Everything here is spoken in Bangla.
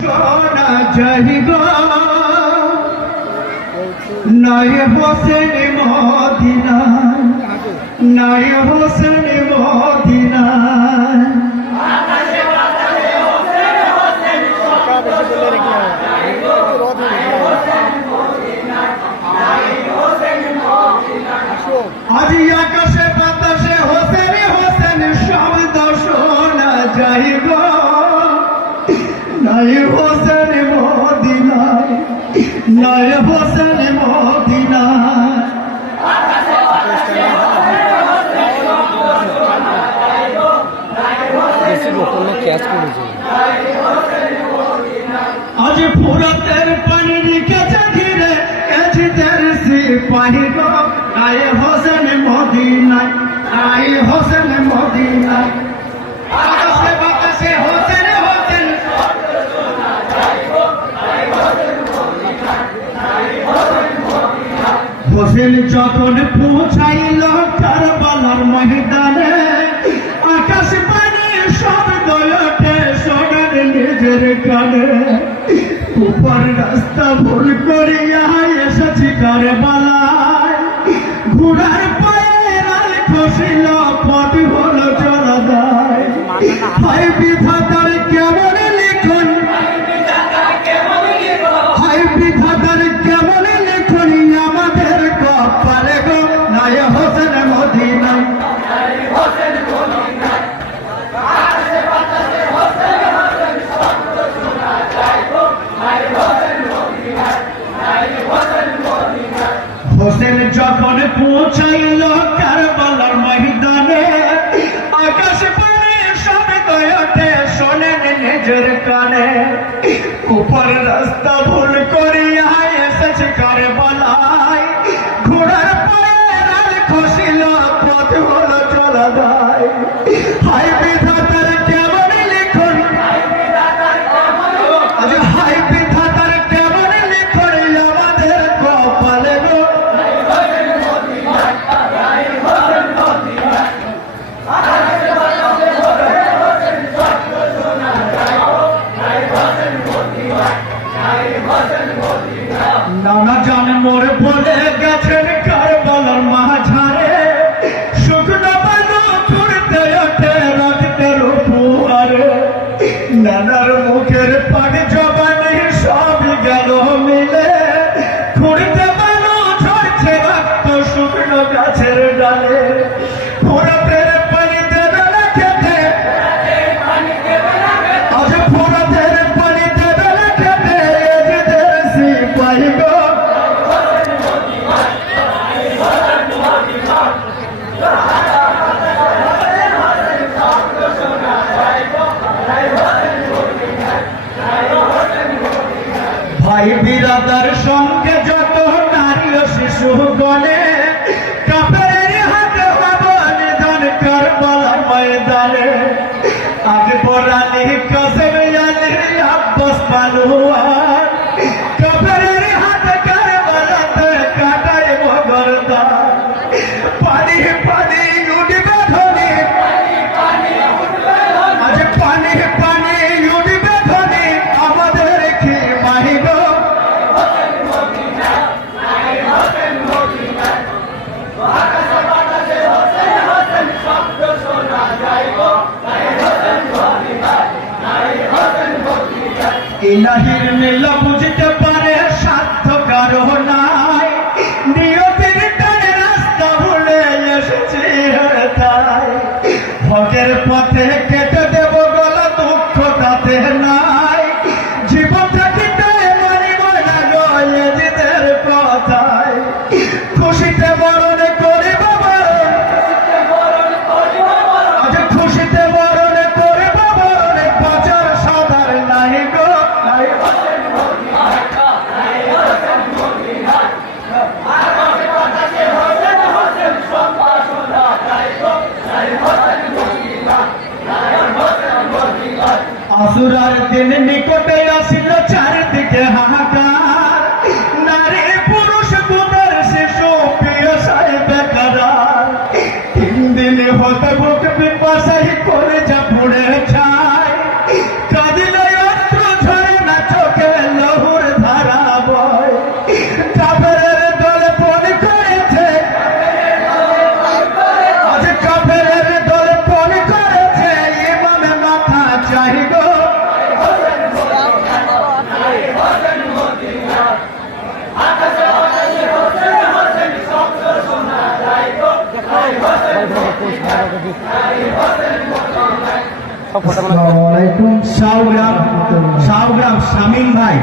সোনা চাহিব নাই হোসেন মদিনা, নাই হোসেন মদিনা। আজ আকাশে বাতাসে হোসেন হোসেন শব্দ শোনা যাইব, নাই হোসেন মদিনায়, নাই হোসেন মদিনায়। আজ ফুরাতের পানি রেখেছে ঘিরে এজিদের সিপাহী গো, নাই হোসেন মদিনায়, নাই হোসেন মদিনায়। আকাশে বাতাসে হোসেন হোসেন হোসেন যখন পৌঁছাইল কারবালার ময়দানে, আকাশ পানি সব দলটে শোনার নিজের কানে। উপর রাস্তা ভুল করিয়া এসেছি কারবালায়, ঘোড়ার পায়ে রাল খসিল পথ হলো জলাদায়। হায় বিধাতার কেমন লিখন, হায় বিধাতার কেমন লিখন আমাদের কপালে গো, নাই হোসেন মদিনায়। হোসেন যখন পৌঁছাইল কারবালার ময়দানে, আকাশ পানে সব দয়াতে শোনেন নিজের কানে। উপর রাস্তা ভুল করিয়া এসেছে কারবালায়, ঘোড়ার পায়ে রাল খসিল পথ হলো জলাদায়। হায় বিধাতার কেমন লিখন, আজ হায় বিধাতার কেমন লিখন আমাদের কপালে গো। নানা জান মোর বলে গেছেন কারবালার মাঝারে, শুকনো বালু ছুড়তে ওঠে রক্তের উপহারে। নানার মুখের পানি জবানি সব গেল মিলে, খুঁড়তে বালু ঝরছে রক্ত শুকনো গাছের ডালে। ফোরাতের পানি দেবে না খেতে, আজ ফোরাতের পানি দেবে না খেতে এজিদের সিপাহী গো। ভাই বিরাদার সঙ্গে যত নারী ও শিশু গণে, কাফেরের হাতে হবো নিধন কারবালা ময়দানে। আগে পরানি কাসেম আলী আব্বাস পালোয়ান, কাফেরের হাতে কারবালাতে কাটায় মগরদান। পানি পানি উঠবে ধনী, আজ পানি পানি উঠবে ধনী আমাদের কি মাহিব। ইলাহির নীলা বুঝতে পারে সাধ্য কারো নাই, নিয়তির টানে রাস্তা ভুলে এসেছি তাই। হকের পথে কেটে দেব গলা দুঃখ তাতে নাই, জীবন থাকিতে মানিব না গো এজিদের কথায়। খুশিতে বরণ করিব বরণ, আজ খুশিতে বরণ করিব বরণ, বাজার সাদার নাই গো। আসুরার দিন নিকটে আসিল চারিদিকে হাহাকার, নারী পুরুষ কুমার শিশু পিয়াসায় বেকারার। 3 দিন হতে বুক পিপাসায় করে যা পড়ে ছায়, কাঁদিলে অস্ত্র ঝরে না আসসালামু আলাইকুম। শাহগ্রাম শামীম ভাই।